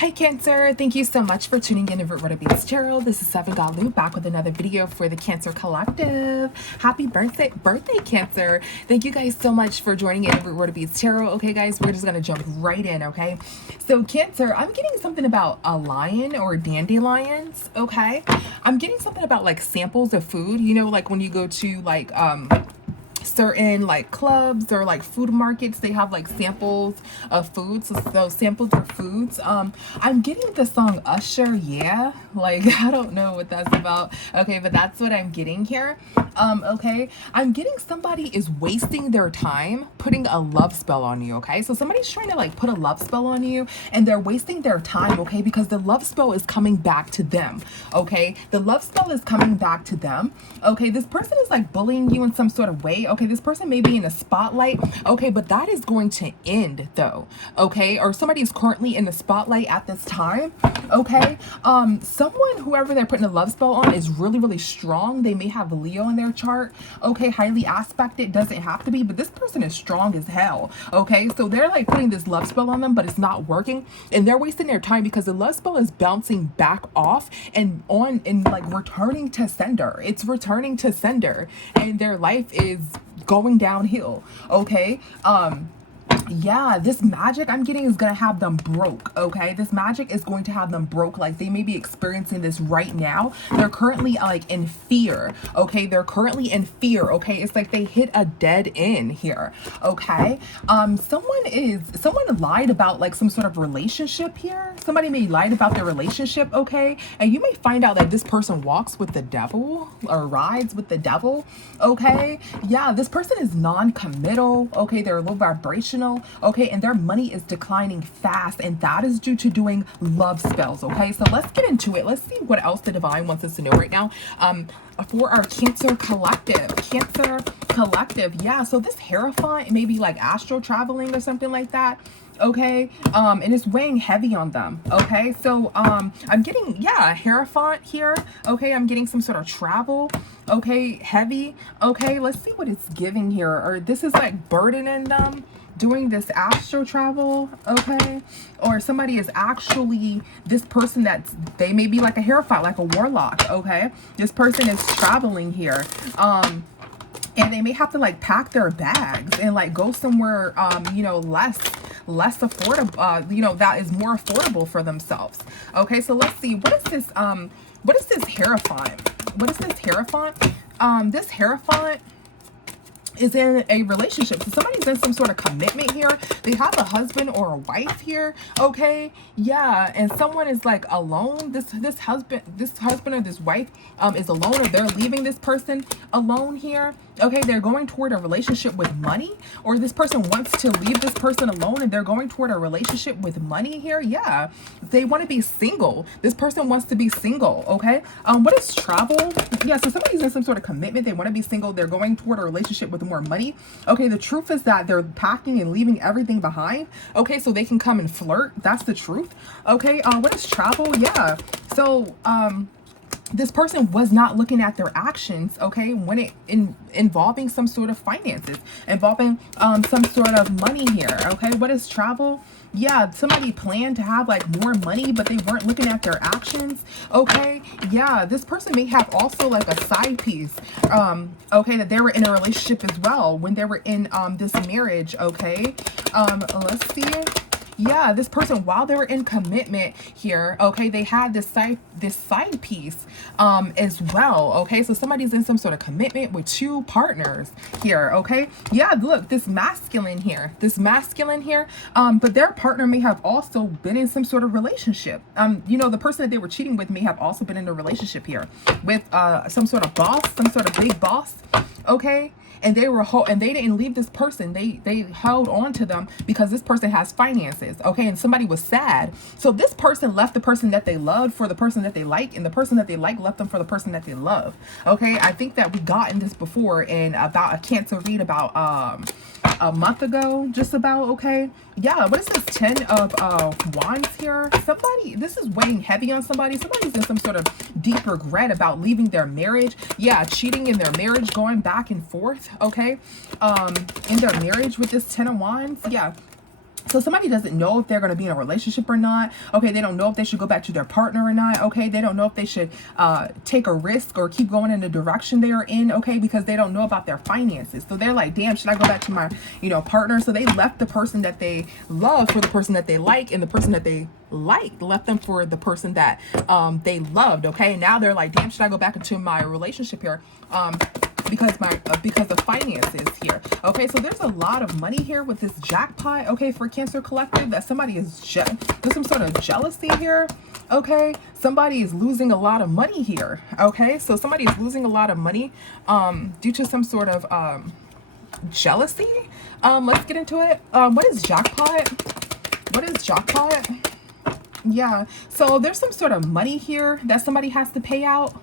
Hi Cancer, thank you so much for tuning in to Root Rota Beats Tarot. This is Seven God Lou back with another video for the Cancer Collective. Happy birthday Cancer. Thank you guys so much for joining in Root Rota Beats Tarot. Okay guys, we're just gonna jump right in, okay? So Cancer, I'm getting something about a lion or dandelions, okay? I'm getting something about like samples of food, you know, like when you go to like certain like clubs or like food markets, they have like samples of foods. So those samples of foods. I'm getting the song Usher, yeah, like I don't know what that's about, okay, but that's what I'm getting here. Okay, I'm getting somebody is wasting their time putting a love spell on you. Okay, so somebody's trying to like put a love spell on you and they're wasting their time, okay, because the love spell is coming back to them. Okay, the love spell is coming back to them. Okay, this person is like bullying you in some sort of way. Okay, this person may be in a spotlight. Okay, but that is going to end though. Okay, or somebody is currently in the spotlight at this time. Okay, someone, whoever they're putting a love spell on, is really strong. They may have Leo in their chart. Okay, highly aspected, doesn't have to be, but this person is strong as hell. Okay, so they're like putting this love spell on them, but it's not working, and they're wasting their time because the love spell is bouncing back off and on and like returning to sender. It's returning to sender, and their life is going downhill. Okay, yeah, this magic I'm getting is gonna have them broke. Okay, this magic is going to have them broke. Like they may be experiencing this right now. They're currently like in fear. Okay, they're currently in fear. Okay, it's like they hit a dead end here. Okay, someone lied about like some sort of relationship here. Somebody may lied about their relationship. Okay, and you may find out that this person walks with the devil or rides with the devil. Okay, yeah, this person is non-committal. Okay, they're low vibrational. Okay, and their money is declining fast, and that is due to doing love spells. Okay, so let's get into it. Let's see what else the divine wants us to know right now. For our Cancer Collective, yeah, so this Hierophant may be like astral traveling or something like that. Okay, and it's weighing heavy on them. Okay, so I'm getting, yeah, Hierophant here. Okay, I'm getting some sort of travel. Okay, heavy. Okay, let's see what it's giving here. Or this is like burdening them doing this astral travel. Okay, or somebody is actually, this person that's, they may be like a Hierophant, like a warlock. Okay, this person is traveling here, and they may have to like pack their bags and like go somewhere you know, less affordable, you know, that is more affordable for themselves. Okay, so let's see, what is this Hierophant? What is this Hierophant? This Hierophant is in a relationship. So somebody's in some sort of commitment here. They have a husband or a wife here. Okay, yeah, and someone is like alone. This husband or this wife is alone, or they're leaving this person alone here. Okay, they're going toward a relationship with money, or this person wants to leave this person alone and they're going toward a relationship with money here. Yeah, they want to be single. This person wants to be single. Okay, what is travel? Yeah, so somebody's in some sort of commitment. They want to be single. They're going toward a relationship with more money. Okay, the truth is that they're packing and leaving everything behind. Okay, so they can come and flirt. That's the truth. Okay, what is travel? Yeah, so this person was not looking at their actions, okay, when it involving some sort of finances, involving some sort of money here. Okay, what is travel? Yeah, somebody planned to have like more money, but they weren't looking at their actions. Okay, yeah, this person may have also like a side piece, okay, that they were in a relationship as well when they were in this marriage. Okay, let's see. Yeah, this person, while they were in commitment here, okay, they had this side piece as well. Okay, so somebody's in some sort of commitment with two partners here. Okay, yeah, look, this masculine here, but their partner may have also been in some sort of relationship. You know, the person that they were cheating with may have also been in a relationship here with some sort of boss, some sort of big boss. Okay, and they didn't leave this person. They held on to them because this person has finances. Okay, and somebody was sad, so this person left the person that they loved for the person that they like, and the person that they like left them for the person that they love. Okay, I think that we gotten this before in about a Cancer read about a month ago, just about. Okay, yeah, what is this 10 of wands here? Somebody, this is weighing heavy on somebody. Somebody's in some sort of deep regret about leaving their marriage. Yeah, cheating in their marriage, going back and forth. Okay, in their marriage with this 10 of wands. Yeah, So somebody doesn't know if they're going to be in a relationship or not. Okay, they don't know if they should go back to their partner or not. Okay, they don't know if they should take a risk or keep going in the direction they are in. Okay, because they don't know about their finances. So they're like, damn, should I go back to my, partner? So they left the person that they love for the person that they like, and the person that they liked left them for the person that they loved. Okay, now they're like, damn, should I go back into my relationship here? Because of finances here. Okay, so there's a lot of money here with this jackpot. Okay, for Cancer Collective, that somebody is there's some sort of jealousy here. Okay, somebody is losing a lot of money here. Okay, so somebody is losing a lot of money due to some sort of jealousy. Let's get into it. What is jackpot? What is jackpot? Yeah, so there's some sort of money here that somebody has to pay out.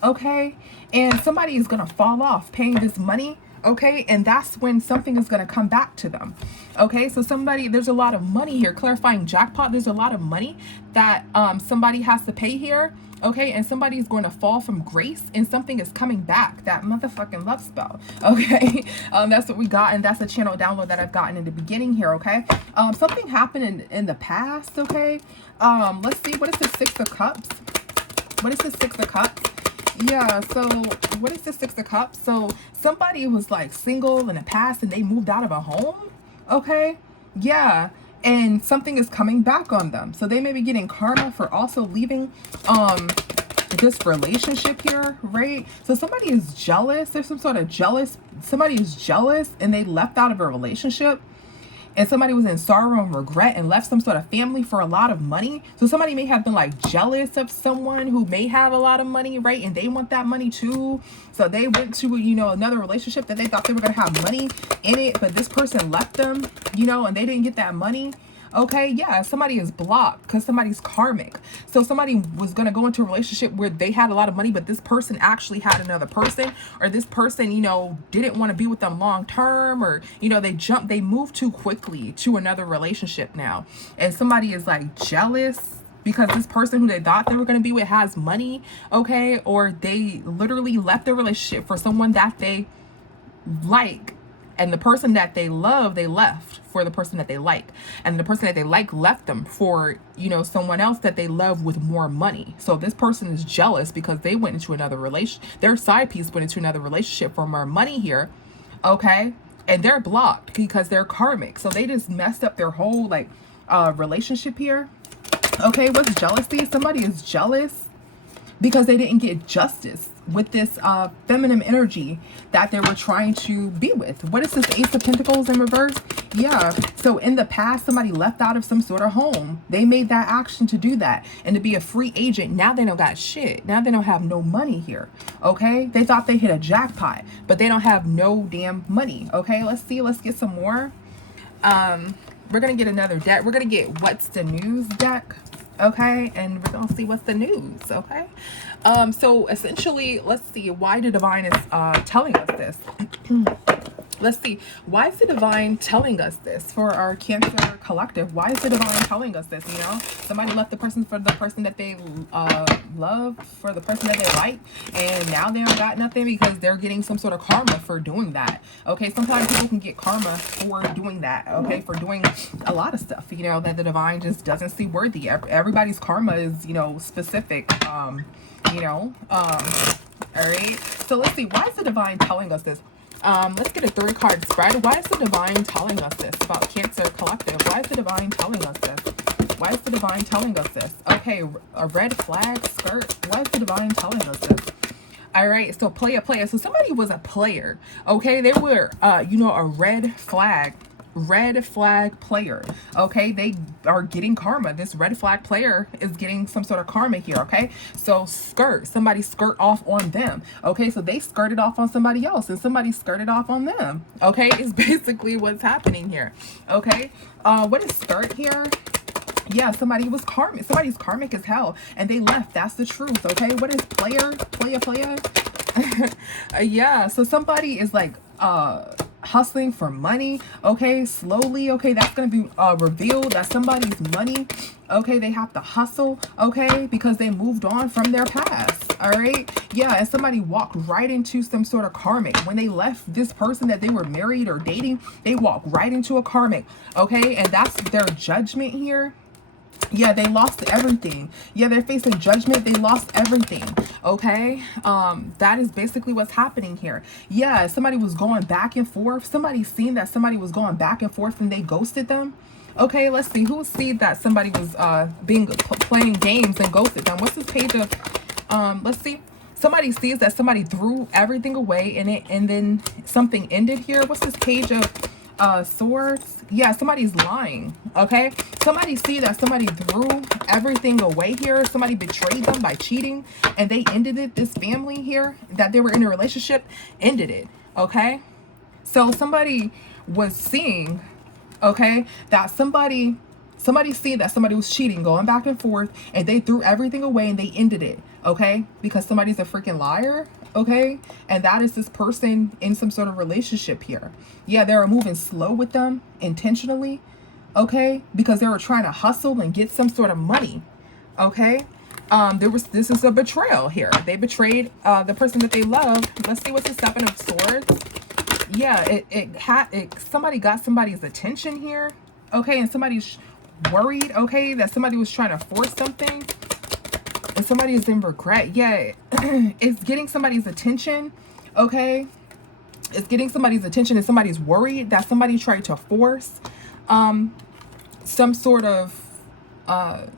Okay, and somebody is going to fall off paying this money. Okay, and that's when something is going to come back to them. Okay, so there's a lot of money here. Clarifying jackpot, there's a lot of money that somebody has to pay here. Okay, and somebody is going to fall from grace, and something is coming back. That motherfucking love spell. Okay, that's what we got, and that's a channel download that I've gotten in the beginning here. Okay, something happened in the past. Okay, let's see, what is the Six of Cups? What is the Six of Cups? Yeah, so what is the Six of Cups? So somebody was like single in the past and they moved out of a home. Okay, yeah, and something is coming back on them. So they may be getting karma for also leaving this relationship here, right? So somebody is jealous. There's some sort of somebody is jealous and they left out of a relationship. And somebody was in sorrow and regret and left some sort of family for a lot of money. So somebody may have been like jealous of someone who may have a lot of money, right? And they want that money too. So they went to, another relationship that they thought they were going to have money in it. But this person left them, and they didn't get that money. Okay, yeah, somebody is blocked because somebody's karmic. So somebody was going to go into a relationship where they had a lot of money, but this person actually had another person, or this person, didn't want to be with them long term, or, they moved too quickly to another relationship now. And somebody is like jealous because this person who they thought they were going to be with has money, okay? Or they literally left the relationship for someone that they like. And the person that they love, they left for the person that they like. And the person that they like left them for, someone else that they love with more money. So this person is jealous because they went into another relationship. Their side piece went into another relationship for more money here. Okay. And they're blocked because they're karmic. So they just messed up their whole relationship here. Okay. What's jealousy? Somebody is jealous because they didn't get justice with this feminine energy that they were trying to be with. What is this Ace of Pentacles in reverse? Yeah, so in the past, somebody left out of some sort of home. They made that action to do that and to be a free agent. Now they don't got shit. Now they don't have no money here, okay? They thought they hit a jackpot, but they don't have no damn money, okay? Let's see, let's get some more. We're gonna get another deck. We're gonna get What's the News deck. Okay, and we're gonna see what's the news. Okay, so essentially, let's see why the divine is telling us this. Let's see, why is the divine telling us this for our Cancer Collective? Why is the divine telling us this? Somebody left the person for the person that they love, for the person that they like, and now they don't got nothing because they're getting some sort of karma for doing that. Okay, sometimes people can get karma for doing that. Okay, for doing a lot of stuff, that the divine just doesn't see worthy. Everybody's karma is, specific. All right. So let's see, why is the divine telling us this? Let's get a 3-card spread. Why is the divine telling us this about Cancer Collective? Why is the divine telling us this? Why is the divine telling us this? Okay, a red flag skirt. Why is the divine telling us this? All right, so player. So somebody was a player. Okay, they were, a red flag player. Okay, they are getting karma. This red flag player is getting some sort of karma here. Okay, so somebody skirt off on them. Okay, so they skirted off on somebody else and somebody skirted off on them. Okay, is basically what's happening here. Okay, what is skirt here? Yeah, somebody was karmic. Somebody's karmic as hell and they left. That's the truth. Okay, what is player? Yeah, so somebody is like hustling for money, okay? Slowly, okay? That's going to be revealed. That somebody's money, okay? They have to hustle, okay? Because they moved on from their past, all right? Yeah, and somebody walked right into some sort of karmic. When they left this person that they were married or dating, they walked right into a karmic, okay? And that's their judgment here. Yeah, they lost everything. Yeah, they're facing judgment. They lost everything. Okay. That is basically what's happening here. Yeah, somebody was going back and forth. Somebody seen that somebody was going back and forth and they ghosted them. Okay, let's see. Who see that somebody was playing games and ghosted them? What's this page of let's see. Somebody sees that somebody threw everything away and then something ended here. What's this page of swords? Yeah, somebody's lying. Okay, somebody see that somebody threw everything away here. Somebody betrayed them by cheating and they ended it. This family here that they were in a relationship ended it. Okay, so somebody was seeing, okay, that somebody see that somebody was cheating, going back and forth, and they threw everything away and they ended it. Okay, because somebody's a freaking liar. Okay, and that is this person in some sort of relationship here. Yeah, they were moving slow with them intentionally, okay, because they were trying to hustle and get some sort of money. Okay, this is a betrayal here. They betrayed the person that they loved. Let's see what's the Seven of Swords. Yeah, somebody got somebody's attention here, okay, and somebody's worried, okay, that somebody was trying to force something. And somebody is in regret. Yeah, it's getting somebody's attention, okay? It's getting somebody's attention and somebody's worried that somebody tried to force some sort of,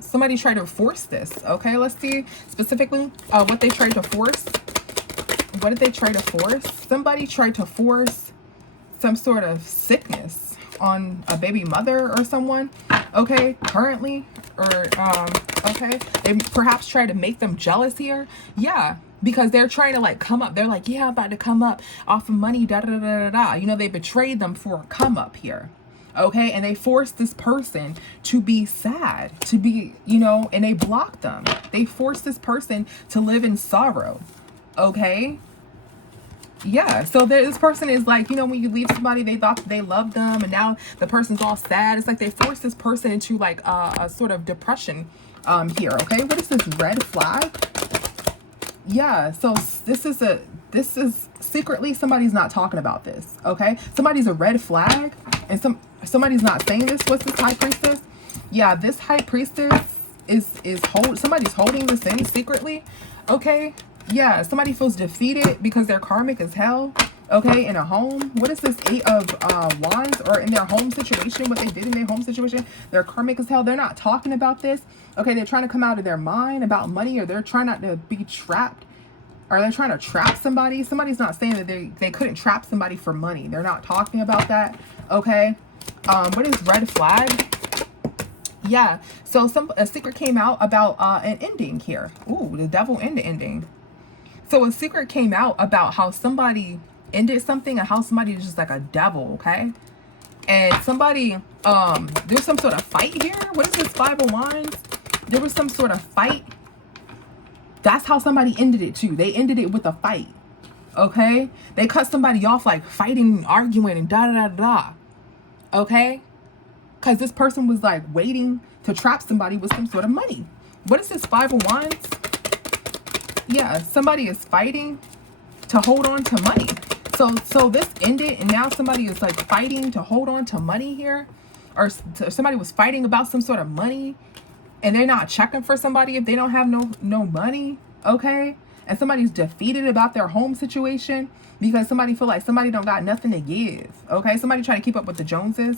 somebody tried to force this, okay? Let's see specifically what they tried to force. What did they try to force? Somebody tried to force some sort of sickness on a baby mother or someone, okay, currently, or okay, they perhaps try to make them jealous here. Yeah, because they're trying to like come up. They're like, yeah, I'm about to come up off of money, da da da da da. You know, they betrayed them for a come up here, okay, and they forced this person to be sad, to be, you know, and they blocked them. They forced this person to live in sorrow, okay. Yeah, so this person is like, you know, when you leave somebody, they thought they loved them and now the person's all sad. It's like they forced this person into like a sort of depression here, okay? What is this red flag? Yeah, so this is secretly somebody's not talking about this, okay? Somebody's a red flag and somebody's not saying this. What's this High Priestess? Yeah, this High Priestess somebody's holding this in secretly, okay? Yeah, somebody feels defeated because their karmic is hell, okay, in a home. What is this Eight of Wands? Or in their home situation, what they did in their home situation, their karmic is hell. They're not talking about this, okay? They're trying to come out of their mind about money, or they're trying not to be trapped, or they're trying to trap somebody. Somebody's not saying that they couldn't trap somebody for money. They're not talking about that, okay? What is red flag? Yeah, so a secret came out about an ending here. Ooh, the Devil in the ending. So a secret came out about how somebody ended something and how somebody is just like a devil, okay? And somebody, there's some sort of fight here. What is this Five of Wands? There was some sort of fight. That's how somebody ended it too. They ended it with a fight, okay? They cut somebody off like fighting, arguing, and da-da-da-da, okay? Because this person was like waiting to trap somebody with some sort of money. What is this Five of Wands? Yeah, somebody is fighting to hold on to money. So this ended and now somebody is like fighting to hold on to money here. Or somebody was fighting about some sort of money and they're not checking for somebody if they don't have no money, okay? And somebody's defeated about their home situation because somebody feel like somebody don't got nothing to give, okay? Somebody trying to keep up with the Joneses.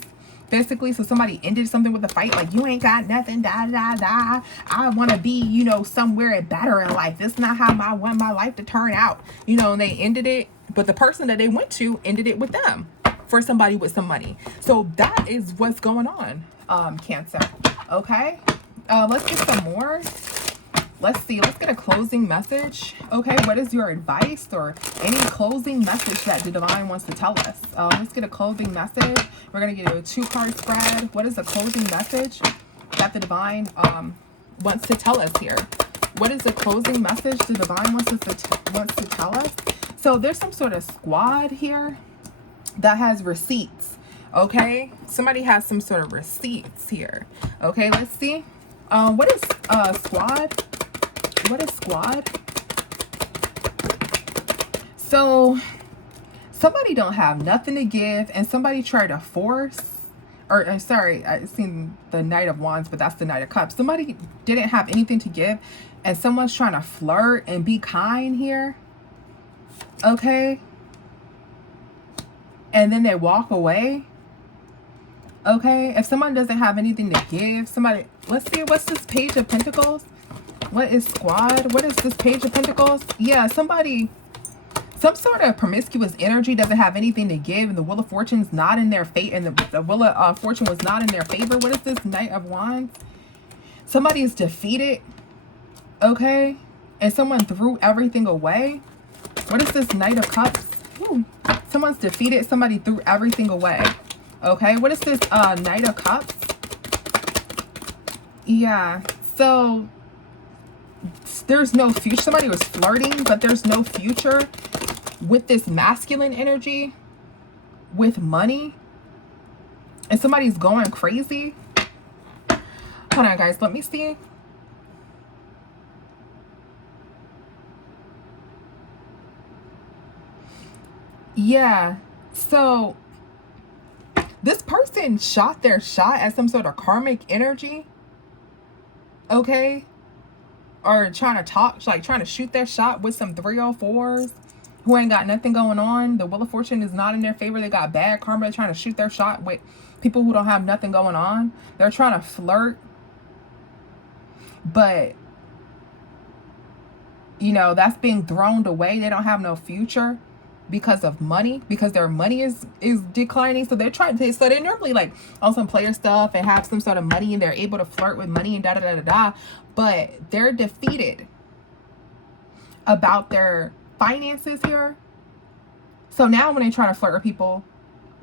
Basically, so somebody ended something with a fight, like, you ain't got nothing, da da da. I want to be, you know, somewhere better in life. This is not how I want my life to turn out. You know, and they ended it, but the person that they went to ended it with them for somebody with some money. So that is what's going on, Cancer. Okay, let's get some more. Let's see, let's get a closing message. Okay, what is your advice or any closing message that the divine wants to tell us? Let's get a closing message. We're going to get a 2-card spread. What is the closing message that the divine wants to tell us here? What is the closing message the divine wants to tell us? So there's some sort of squad here. that has receipts. Okay, somebody has some sort of receipts here. Okay, let's see. What is squad? What is squad? So somebody don't have nothing to give, and somebody tried to force, or sorry, I seen the Knight of Wands, but that's the Knight of Cups. Somebody didn't have anything to give, and someone's trying to flirt and be kind here. Okay, and then they walk away. Okay, if someone doesn't have anything to give, somebody, let's see, what's this Page of Pentacles? What is squad? What is this Page of Pentacles? Yeah, somebody, some sort of promiscuous energy doesn't have anything to give, and the Wheel of Fortune's not in their fate, and the Wheel of Fortune was not in their favor. What is this Knight of Wands? Somebody is defeated, okay, and someone threw everything away. What is this Knight of Cups? Ooh. Someone's defeated, somebody threw everything away. Okay, what is this Knight of Cups? Yeah, so there's no future. Somebody was flirting, but there's no future with this masculine energy, with money, and somebody's going crazy. Hold on, guys, let me see. Yeah, so this person shot their shot at some sort of karmic energy, okay? Or trying to talk, like trying to shoot their shot with some 304s who ain't got nothing going on. The Wheel of Fortune is not in their favor. They got bad karma. They're trying to shoot their shot with people who don't have nothing going on. They're trying to flirt. But, you know, that's being thrown away. They don't have no future because of money, because their money is declining. So they're trying to, so they normally like on some player stuff and have some sort of money, and they're able to flirt with money and da da da da da, but they're defeated about their finances here. So now when they try to flirt with people,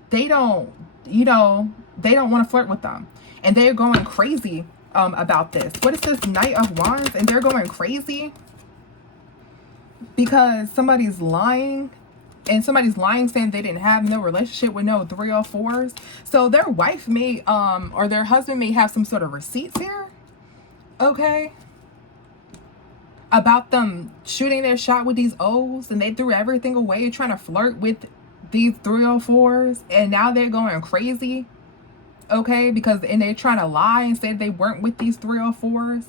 they don't, you know, they don't want to flirt with them, and they're going crazy about this. What is this Knight of Wands? And they're going crazy because somebody's lying. And somebody's lying, saying they didn't have no relationship with no 304s. So their wife may, or their husband may have some sort of receipts here. Okay. About them shooting their shot with these O's, and they threw everything away trying to flirt with these 304s. And now they're going crazy. Okay. Because, and they're trying to lie and say they weren't with these 304s.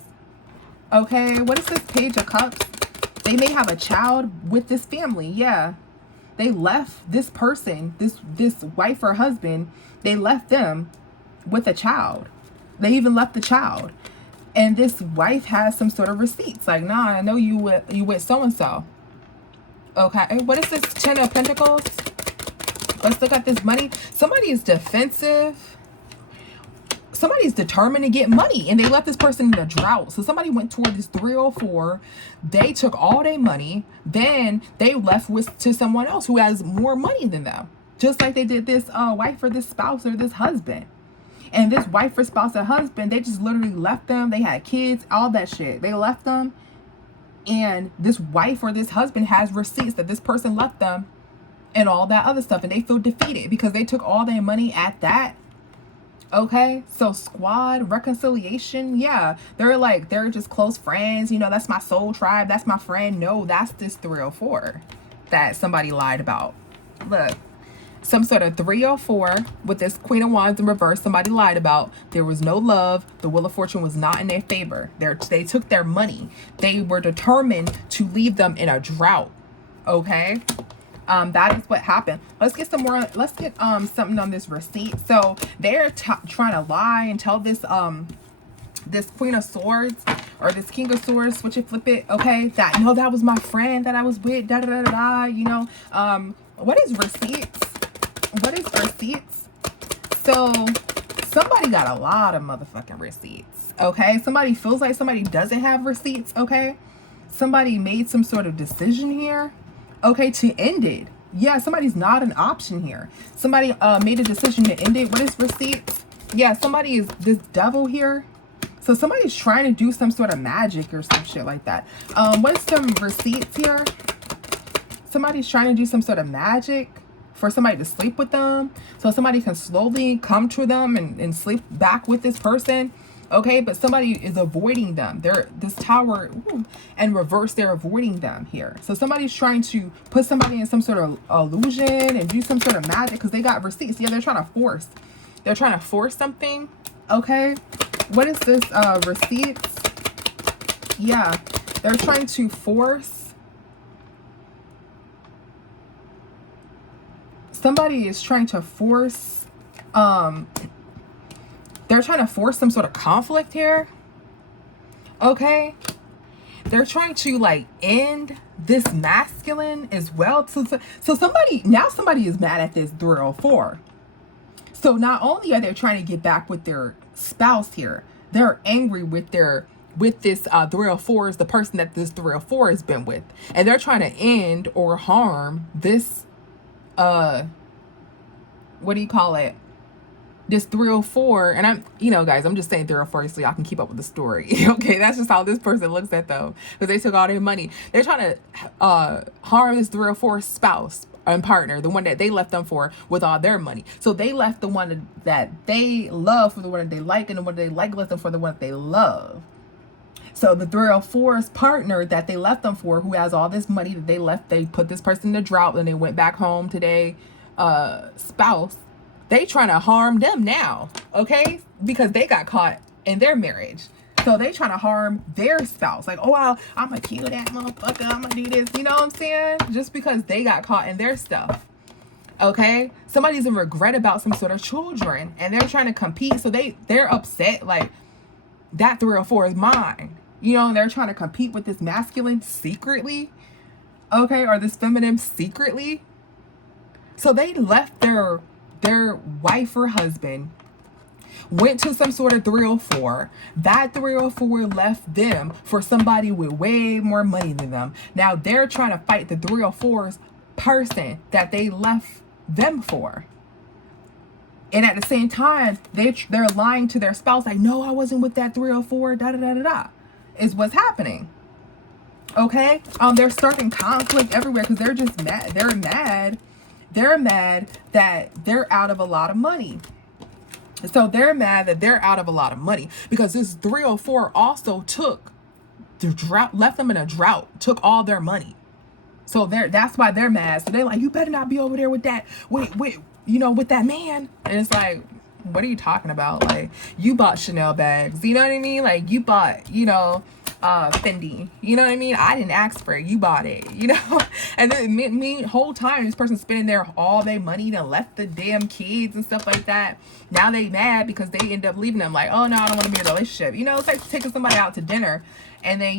Okay. What is this Page of Cups? They may have a child with this family. Yeah. They left this person, this wife or husband, they left them with a child. They even left the child. And this wife has some sort of receipts. Like, nah, I know you with so-and-so. Okay, what is this Ten of Pentacles? Let's look at this money. Somebody is defensive. Somebody's determined to get money, and they left this person in a drought. So somebody went toward this 304. They took all their money. Then they left to someone else who has more money than them. Just like they did this wife or this spouse or this husband. And this wife or spouse or husband, they just literally left them. They had kids, all that shit. They left them. And this wife or this husband has receipts that this person left them and all that other stuff. And they feel defeated because they took all their money at that. Okay, so squad, reconciliation, yeah, they're just close friends, you know, that's my soul tribe, that's my friend. No, that's this 304 that somebody lied about. Look, some sort of 304 with this Queen of Wands in reverse, somebody lied about. There was no love. The Wheel of Fortune was not in their favor. They took their money. They were determined to leave them in a drought. Okay. That is what happened. Let's get some more. Let's get something on this receipt. So they're trying to lie and tell this this Queen of Swords or this King of Swords, switch it, flip it. Okay, that no, that was my friend that I was with. Da da da da da. You know, what is receipts? What is receipts? So somebody got a lot of motherfucking receipts. Okay, somebody feels like somebody doesn't have receipts. Okay, somebody made some sort of decision here. Okay, to end it. Yeah, somebody's not an option here. Somebody made a decision to end it. What is receipts? Yeah, somebody is this devil here. So somebody's trying to do some sort of magic or some shit like that. What's some receipts here? Somebody's trying to do some sort of magic. for somebody to sleep with them, so somebody can slowly come to them and sleep back with this person. Okay, but somebody is avoiding them. They're this tower, and reverse, they're avoiding them here. So somebody's trying to put somebody in some sort of illusion and do some sort of magic because they got receipts. Yeah, they're trying to force. They're trying to force something. Okay, what is this? Receipts. Yeah, they're trying to force. Somebody is trying to force. They're trying to force some sort of conflict here. Okay. They're trying to like end this masculine as well. So somebody is mad at this 304. So not only are they trying to get back with their spouse here, they're angry with this 304 is the person that this 304 has been with. And they're trying to end or harm this, what do you call it? This 304, and I'm, guys, I'm just saying 304 so y'all can keep up with the story. Okay, that's just how this person looks at them, because they took all their money. They're trying to harm this 304 spouse and partner, the one that they left them for with all their money. So they left the one that they love for the one that they like, and the one that they like left them for the one that they love. So the 304's partner that they left them for, who has all this money that they left, they put this person in the drought, and they went back home to their spouse. They trying to harm them now, okay? Because they got caught in their marriage. So they trying to harm their spouse. Like, oh, I'm going to kill that motherfucker. I'm going to do this. You know what I'm saying? Just because they got caught in their stuff. Okay? Somebody's in regret about some sort of children. And they're trying to compete. So they're upset. Like, that 304 is mine. And they're trying to compete with this masculine secretly. Okay? Or this feminine secretly. So they left their wife or husband, went to some sort of 304. That 304 left them for somebody with way more money than them. Now they're trying to fight the 304's person that they left them for. And at the same time, they're lying to their spouse, like, no, I wasn't with that 304, da da da da da, is what's happening. Okay? They're starting conflict everywhere because they're just mad. They're mad that they're out of a lot of money. So they're mad that they're out of a lot of money because this 304 also took the drought, left them in a drought, took all their money. So that's why they're mad. So they're like, you better not be over there with that, with that man. And it's like, what are you talking about? Like, you bought Chanel bags, you know what I mean? Like, you bought, Fendi, you know what I mean? I didn't ask for it, you bought it, And then me whole time this person's spending their all their money and left the damn kids and stuff like that. Now they mad because they end up leaving them, like, oh no, I don't want to be in a relationship. It's like taking somebody out to dinner and then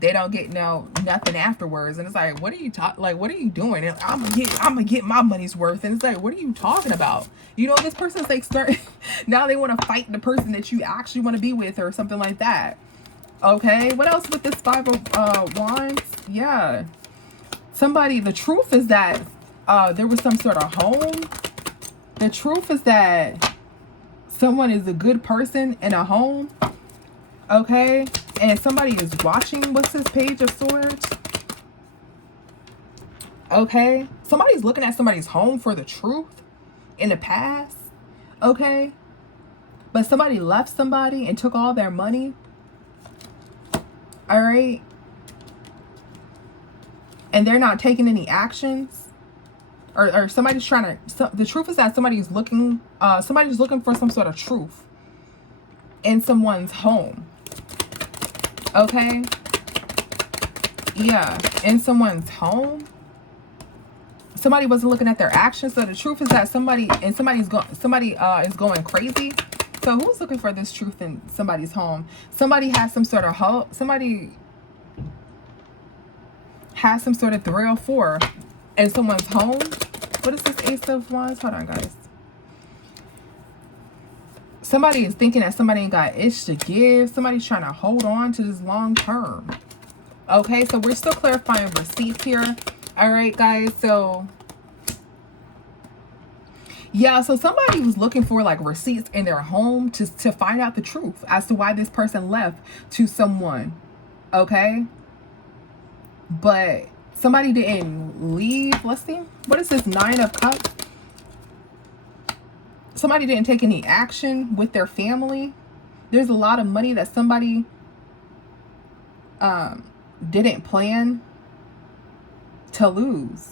they don't get nothing afterwards, and it's like, what are you what are you doing? And I'm gonna get my money's worth. And it's like, what are you talking about? This person's like now they want to fight the person that you actually want to be with or something like that. Okay, what else with this 5 of wands? Yeah, the truth is that there was some sort of home. The truth is that someone is a good person in a home. Okay, and somebody is watching. What's this Page of Swords? Okay, somebody's looking at somebody's home for the truth in the past. Okay, but somebody left somebody and took all their money. All right, and they're not taking any actions, or somebody's trying to. The truth is that somebody's looking for some sort of truth in someone's home. Okay, yeah, in someone's home. Somebody wasn't looking at their actions. So the truth is that somebody is going crazy. So who's looking for this truth in somebody's home? Somebody has some sort of hope. Somebody has some sort of 304 in someone's home. What is this Ace of Wands? Hold on, guys. Somebody is thinking that somebody ain't got itch to give. Somebody's trying to hold on to this long term. Okay, so we're still clarifying receipts here. All right, guys. So yeah, so somebody was looking for like receipts in their home to find out the truth as to why this person left to someone. Okay, but Somebody didn't leave. Let's see. What is this 9 of Cups? Somebody didn't take any action with their family. There's a lot of money that somebody didn't plan to lose.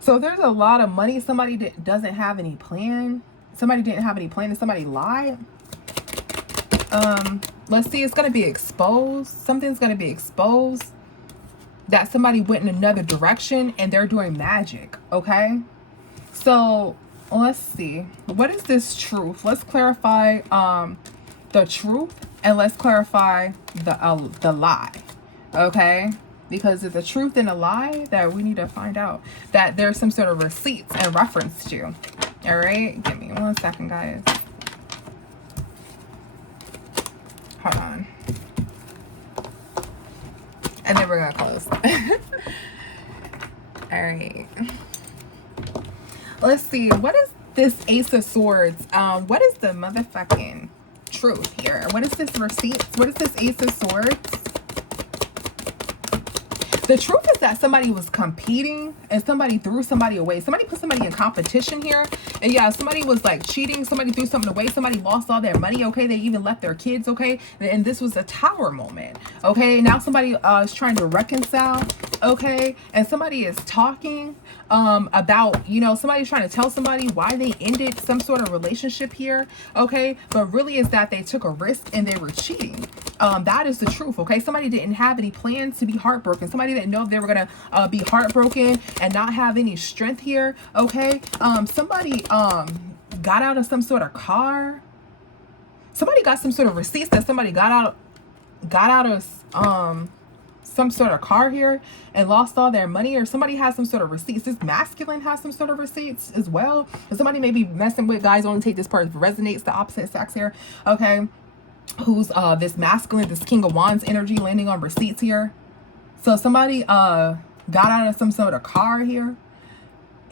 So there's a lot of money. Somebody doesn't have any plan. Somebody didn't have any plan and somebody lied. Let's see. It's going to be exposed. Something's going to be exposed. That somebody went in another direction and they're doing magic. Okay. So let's see. What is this truth? Let's clarify the truth and let's clarify the lie. Okay. Because it's a truth and a lie that we need to find out that there's some sort of receipts and reference to. All right. Give me 1 second, guys. Hold on. And then we're going to close. All right. Let's see. What is this Ace of Swords? What is the motherfucking truth here? What is this receipts? What is this Ace of Swords? The truth is that somebody was competing and somebody threw somebody away. Somebody put somebody in competition here. And yeah, somebody was like cheating. Somebody threw something away. Somebody lost all their money. Okay. They even left their kids. Okay. And this was a Tower moment. Okay. Now somebody is trying to reconcile. Okay. And somebody is talking about, you know, somebody's trying to tell somebody why they ended some sort of relationship here. Okay. But really is that they took a risk and they were cheating. That is the truth. Okay. Somebody didn't have any plans to be heartbroken. Somebody didn't know if they were going to be heartbroken and not have any strength here. Okay. Somebody got out of some sort of car. Somebody got some sort of receipts that somebody got out of some sort of car here and lost all their money, or somebody has some sort of receipts. This masculine has some sort of receipts as well. But somebody may be messing with, guys, only take this part if it resonates, the opposite sex here. Okay. Who's this masculine, this King of Wands energy landing on receipts here. So somebody got out of some sort of car here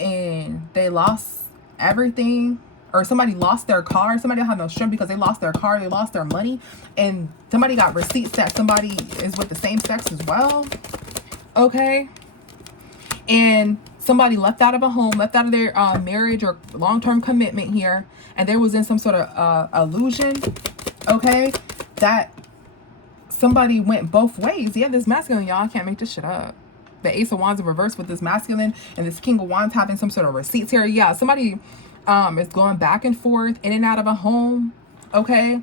and they lost everything, or somebody lost their car. Somebody had no strength because they lost their car, they lost their money, and somebody got receipts that somebody is with the same sex as well. Okay. And somebody left out of a home, left out of their marriage or long-term commitment here, and there was in some sort of illusion. Okay, that somebody went both ways. Yeah, this masculine, y'all, I can't make this shit up. The Ace of Wands in reverse with this masculine and this King of Wands having some sort of receipts here. Yeah, somebody is going back and forth in and out of a home. Okay.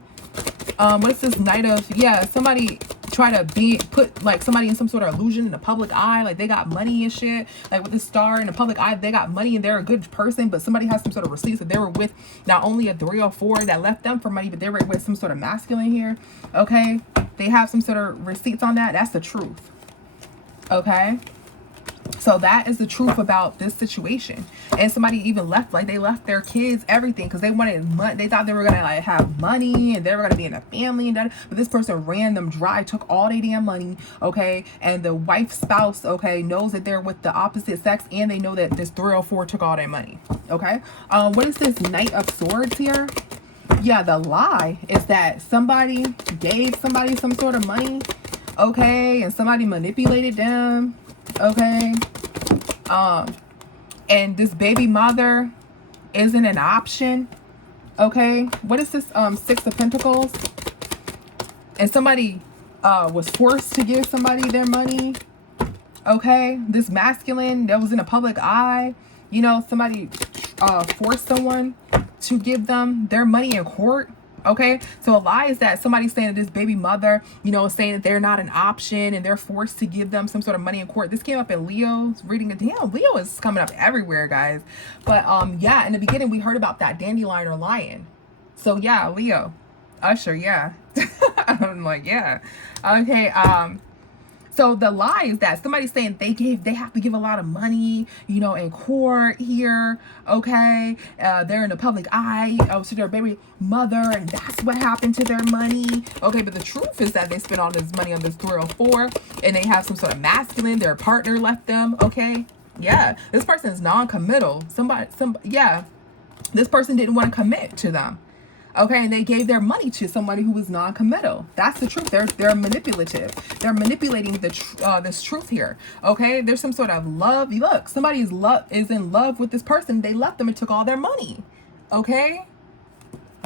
What's this Knight of? Yeah, somebody try to put like somebody in some sort of illusion in the public eye, like they got money and shit, like with the star in the public eye, they got money and they're a good person, but somebody has some sort of receipts that they were with not only a 3 or 4 that left them for money, but they were with some sort of masculine here. Okay, they have some sort of receipts on that. That's the truth. Okay, so that is the truth about this situation. And somebody even left, like they left their kids, everything, because they wanted money. They thought they were gonna like have money and they were gonna be in a family and that. But this person ran them dry, took all their damn money. Okay, and the wife spouse, okay, knows that they're with the opposite sex, and they know that this 3 or 4 took all their money. Okay, what is this Knight of Swords here? Yeah, the lie is that somebody gave somebody some sort of money. Okay, and somebody manipulated them. Okay, and this baby mother isn't an option. Okay, what is this 6 of Pentacles? And somebody was forced to give somebody their money. Okay, this masculine that was in the public eye, you know, somebody forced someone to give them their money in court. Okay, so a lie is that somebody's saying that this baby mother, you know, saying that they're not an option and they're forced to give them some sort of money in court. This came up in Leo's reading. Damn, Leo is coming up everywhere, guys. But yeah, in the beginning we heard about that dandelion or lion. So yeah, Leo, Usher, yeah. I'm like, yeah. Okay, so the lie is that somebody's saying they have to give a lot of money, you know, in court here. Okay, they're in the public eye to their baby mother, and that's what happened to their money. Okay, but the truth is that they spent all this money on this 3 or 4, and they have some sort of masculine. Their partner left them. Okay, yeah, this person is non-committal. Yeah, this person didn't want to commit to them. Okay, and they gave their money to somebody who was non-committal. That's the truth. They're manipulative. They're manipulating this truth here. Okay, there's some sort of love. Look, somebody is in love with this person. They left them and took all their money. Okay,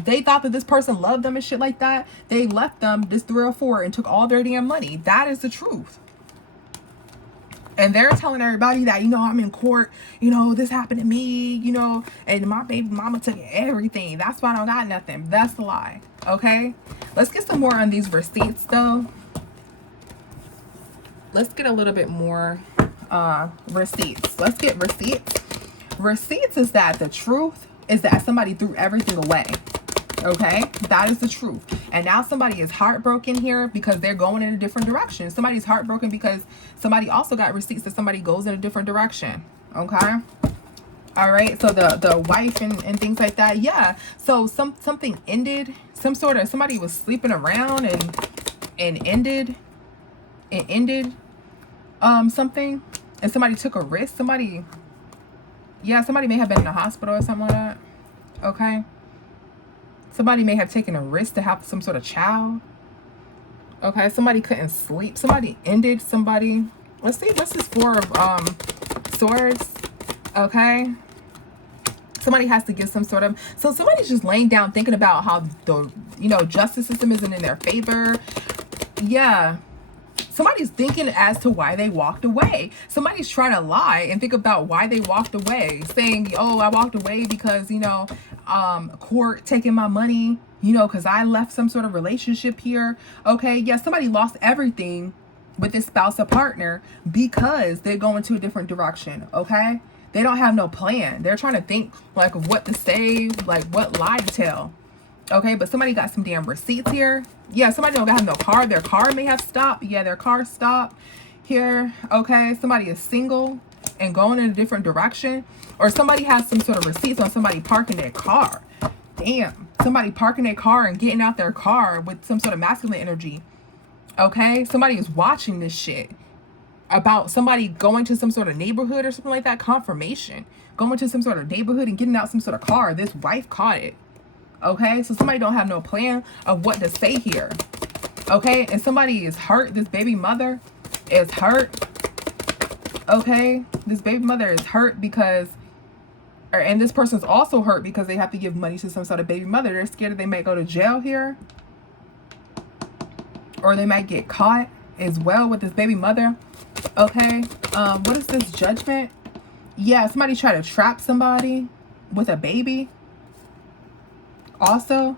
they thought that this person loved them and shit like that. They left them, this 304, and took all their damn money. That is the truth. And they're telling everybody that, you know, I'm in court, you know, this happened to me, you know, and my baby mama took everything. That's why I don't got nothing. That's the lie. Okay? Let's get some more on these receipts, though. Let's get a little bit more receipts. Let's get receipts. Receipts is that the truth is that somebody threw everything away. Okay, that is the truth. And now somebody is heartbroken here because they're going in a different direction. Somebody's heartbroken because somebody also got receipts that somebody goes in a different direction. Okay, all right. So the wife and things like that. Yeah. So something ended. Somebody was sleeping around and ended something, and somebody took a risk. Somebody may have been in the hospital or something like that. Okay. Somebody may have taken a risk to have some sort of child. Okay, somebody couldn't sleep. Somebody ended somebody. Let's see, what's this 4 of swords? Okay. Somebody has to give some sort of, so somebody's just laying down thinking about how the, you know, justice system isn't in their favor. Yeah. Somebody's thinking as to why they walked away. Somebody's trying to lie and think about why they walked away, saying, oh, I walked away because, you know, court taking my money, you know, because I left some sort of relationship here. Okay, yeah, somebody lost everything with this spouse or partner because they're going to a different direction. Okay, they don't have no plan. They're trying to think like of what to say, like what lie to tell. Okay, but somebody got some damn receipts here. Yeah, somebody don't have no car. Their car may have stopped. Yeah, their car stopped here. Okay, somebody is single and going in a different direction. Or somebody has some sort of receipts on somebody parking their car. Damn, somebody parking their car and getting out their car with some sort of masculine energy. Okay, somebody is watching this shit about somebody going to some sort of neighborhood or something like that. Confirmation. Going to some sort of neighborhood and getting out some sort of car. This wife caught it. Okay, so somebody don't have no plan of what to say here. Okay, and somebody is hurt. This baby mother is hurt. Okay, this baby mother is hurt because, and this person's also hurt because they have to give money to some sort of baby mother. They're scared that they might go to jail here, or they might get caught as well with this baby mother. Okay, what is this judgment? Yeah, somebody try to trap somebody with a baby. Also,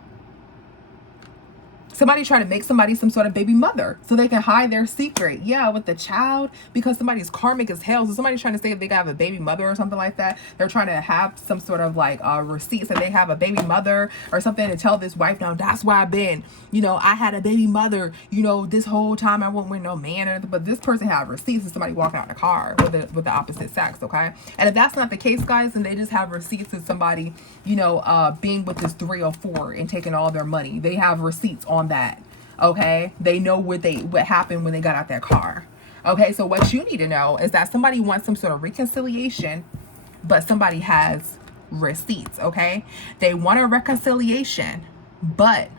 somebody try to make somebody some sort of baby mother so they can hide their secret. Yeah, with the child, because somebody's karmic as hell. So somebody's trying to say if they have a baby mother or something like that, they're trying to have some sort of like receipts that they have a baby mother or something to tell this wife, now that's where I've been. You know, I had a baby mother, you know, this whole time I wasn't with no man or anything. But this person had receipts of somebody walking out in a car with the opposite sex, okay? And if that's not the case, guys, then they just have receipts of somebody, you know, being with this 304 and taking all their money. They have receipts on that. Okay, they know what happened when they got out their car. Okay, so what you need to know is that somebody wants some sort of reconciliation, but somebody has receipts. Okay, they want a reconciliation, but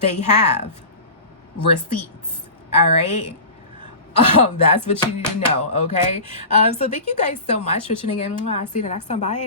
they have receipts. All right, that's what you need to know. Okay, so thank you guys so much for tuning in. I'll see you the next time. Bye.